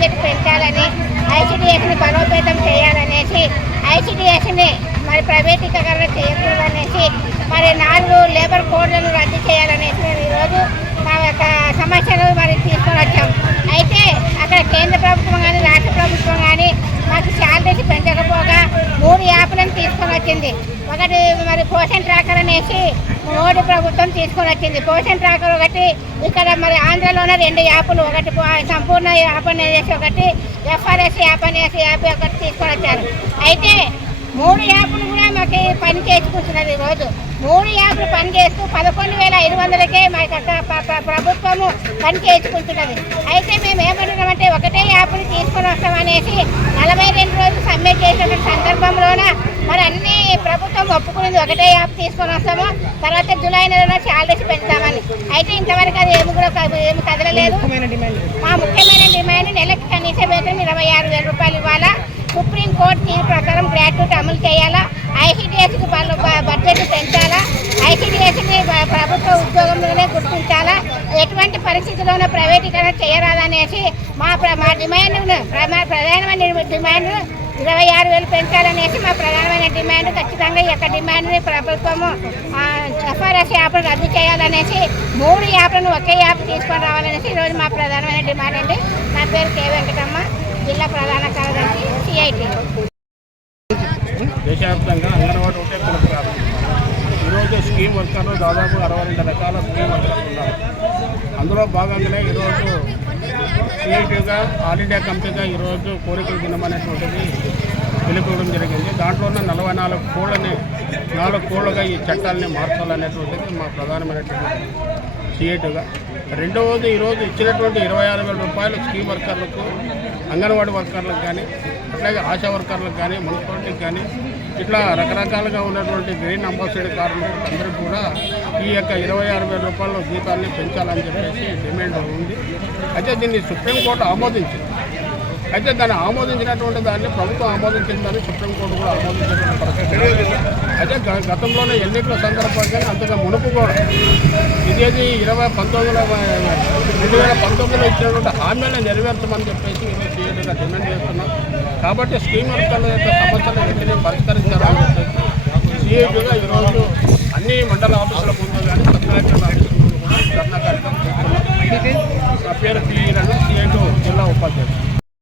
Budget పెంచాలని, ఐసీడీఎస్ని బలోపేతం చేయాలనేసి, ఐసీడీఎస్ని మరి ప్రైవేటీకరణ చేయకూడదనేసి, మరి 4 లేబర్ కోడ్లను రద్దు చేయాలనేసి మేము ఈరోజు మా యొక్క సమస్యను మరి తీసుకొని వచ్చాం. అయితే అక్కడ కేంద్ర ప్రభుత్వం కానీ రాష్ట్ర ప్రభుత్వం కానీ మాకు శాలరీస్ పెంచకపోగా 3 యాప్లను తీసుకొని వచ్చింది. ఒకటి మరి పోషన్ ట్రాకర్ అనేసి మోడీ ప్రభుత్వం తీసుకొని వచ్చింది. పోషన్ ట్రాకర్ ఒకటి, ఇక్కడ మరి ఆంధ్రలోనే 2 యాప్లు, ఒకటి సంపూర్ణ యాప్ అనేసి, ఒకటి ఎఫ్ఆర్ఎస్ యాప్ అనేసి ఒకటి తీసుకొని వచ్చారు. అయితే 3 యాప్లు కూడా మాకు పని చేసుకుంటున్నది. రోజు 3 యాప్లు పని చేస్తూ 11,500కే మా ప్రభుత్వము పని చేసుకుంటున్నది. అయితే మేము ఏమంటున్నామంటే ఒకటే యాప్ని తీసుకొని వస్తామనేసి 42 రోజులు సమ్మె చేసిన సందర్భంలోన మరి అన్ని ప్రభుత్వం ఒప్పుకున్నది, ఒకటే యాప్ తీసుకొని వస్తాము, తర్వాత జూలై నెలలో శాలరీస్ పెంచుతామని. అయితే ఇంతవరకు అది ఏమి కదలలేదు. మా ముఖ్యమైన డిమాండ్ నెలకు కనీస వేతనం 26,000 రూపాయలు ఇవ్వాలా, సుప్రీంకోర్టు తీర్పు ప్రకారం గ్రాట్యుటీ అమలు చేయాలా, ఐసీడీఎస్కి బడ్జెట్ పెంచాలా, ఐసీడీఎస్ని ప్రభుత్వ ఉద్యోగంలోనే గుర్తించాలా, ఎటువంటి పరిస్థితుల్లోనూ ప్రైవేటీకరణ చేయరాదనేసి మా డిమాండ్, ప్రధానమైన డిమాండ్ 26,000 పెంచాలనేసి మా ప్రధానమైన డిమాండ్. ఖచ్చితంగా ఈ యొక్క డిమాండ్ని ప్రభుత్వము ఎఫ్ఆర్ఎస్ యాప్ను రద్దు చేయాలనేసి, 3 యాప్లను ఒకే యాప్ తీసుకొని రావాలనేసి ఈరోజు మా ప్రధానమైన డిమాండ్ అండి. నా పేరు కే వెంకటమ్మ, జిల్లా ప్రధాన కార్యదర్శి సిఐటి. దేశవ్యాప్తంగా అంగన్వాడీ ఒకటే పిలుపు కాదు. ఈరోజు స్కీమ్ వర్కర్లు దాదాపు 62 రకాల స్కీమ్ వర్కర్లు ఉన్నారు. అందులో భాగంగానే ఈరోజు సిఐటిగా ఆల్ ఇండియా కమిటీగా ఈరోజు కోరికల దినం అనేటువంటిది పిలుపుకోవడం జరిగింది. దాంట్లో ఉన్న 44 కోళ్ళని 4 కోళ్ళుగా ఈ చట్టాలని మార్చాలనేటువంటిది మా ప్రధానమైనటువంటి సిఐటిగా. రెండవది, ఈరోజు ఇచ్చినటువంటి 26,000 రూపాయలు స్కీమ్ వర్కర్లకు, అంగన్వాడీ వర్కర్లకు కానీ, అట్లాగే ఆశా వర్కర్లకు కానీ, మున్సిపాలిటీకి కానీ, ఇట్లా రకరకాలుగా ఉన్నటువంటి గ్రీన్ అంబాసిడర్ కార్మికులకు అందరూ కూడా ఈ యొక్క 26,000 రూపాయల జీతాన్ని పెంచాలని చెప్పేసి డిమాండ్ ఉంది. అయితే దీన్ని సుప్రీంకోర్టు ఆమోదించింది. అయితే దాన్ని ఆమోదించినటువంటి దాన్ని ప్రభుత్వం ఆమోదించిందని సుప్రీంకోర్టు కూడా ఆమోదించినటువంటి పరిస్థితి. అయితే గతంలోనే ఎన్నికల సందర్భంగా అంతగా మునుపు కూడా ఇదేది 2019లో ఇచ్చినటువంటి హామీలను నెరవేర్చమని చెప్పేసి ఈరోజు సీఎంగా డిమాండ్ చేస్తున్నాం. కాబట్టి స్కీమ్ వర్కర్ల యొక్క సమస్యలు వెంటనే పరిష్కరించాలని చెప్పేసి సీఎంగా ఈరోజు అన్ని మండల ఆఫీసుల ముందు కానీ సబ్ కలెక్టర్ ఆఫీసుల ముందు కూడా ధర్నా కార్యక్రమం చేస్తున్నాం. నా పేరు పి. సీఎం జిల్లా ఉపాధ్యక్షుడు.